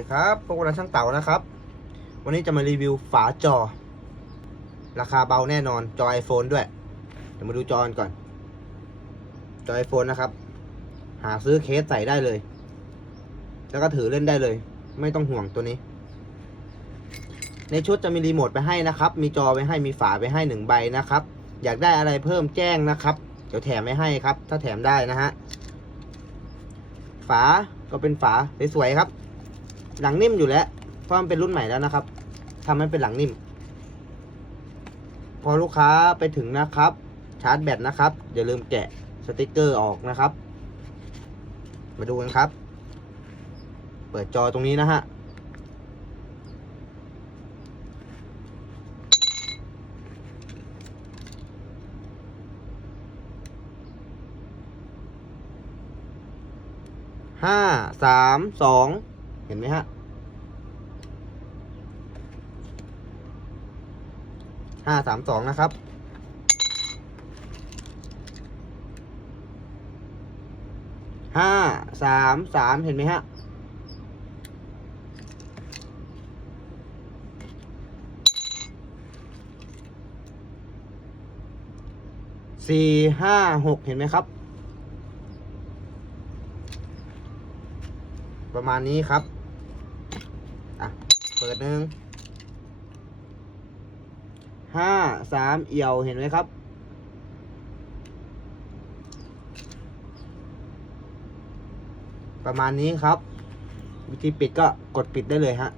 ดีครับพวกเราช่างเต่านะครับ วันนี้จะมารีวิวฝาจอ ราคาเบาแน่นอน จอ iPhone ด้วย เดี๋ยวมาดูจอก่อน จอ iPhone นะครับ หาซื้อเคสใส่ได้เลย แล้วก็ถือเล่นได้เลย ไม่ต้องห่วงตัวนี้ ในชุดจะมีรีโมทไปให้นะครับ มีจอไปให้ มีฝาไปให้หนึ่งใบนะครับ อยากได้อะไรเพิ่มแจ้งนะครับ เดี๋ยวแถมไม่ให้ครับ ถ้าแถมได้นะฮะ ฝาก็เป็นฝาสวยๆครับ หลังนิ่มอยู่แล้ว เพราะมันเป็นรุ่นใหม่แล้วนะครับทำให้เป็นหลังนิ่ม พอลูกค้าไปถึงนะครับ ชาร์จแบตนะครับอย่าลืมแกะสติกเกอร์ออกนะครับ มาดูกันครับ เปิดจอตรงนี้นะฮะห้าสามสอง เห็นไหมฮะห้าสามสองนะครับ ห้าสามสามเห็นไหมฮะสี่ห้าหกเห็นไหมครับ ประมาณนี้ครับ เปิดหนึ่งห้าสามเอี่ยวเห็นไหมครับ ประมาณนี้ครับ วิธีปิดก็กดปิดได้เลยฮะ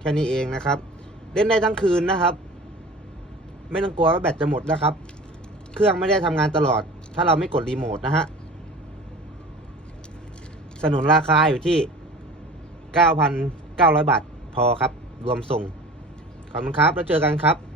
แค่นี้เองนะครับ เล่นได้ทั้งคืนนะครับ ไม่ต้องกลัวว่าแบตจะหมดนะครับ เครื่องไม่ได้ทำงานตลอด ถ้าเราไม่กดรีโมทนะฮะสนุนราคาอยู่ที่ 9,900 บาท พอครับ รวมส่ง ขอบคุณครับ แล้วเจอกันครับ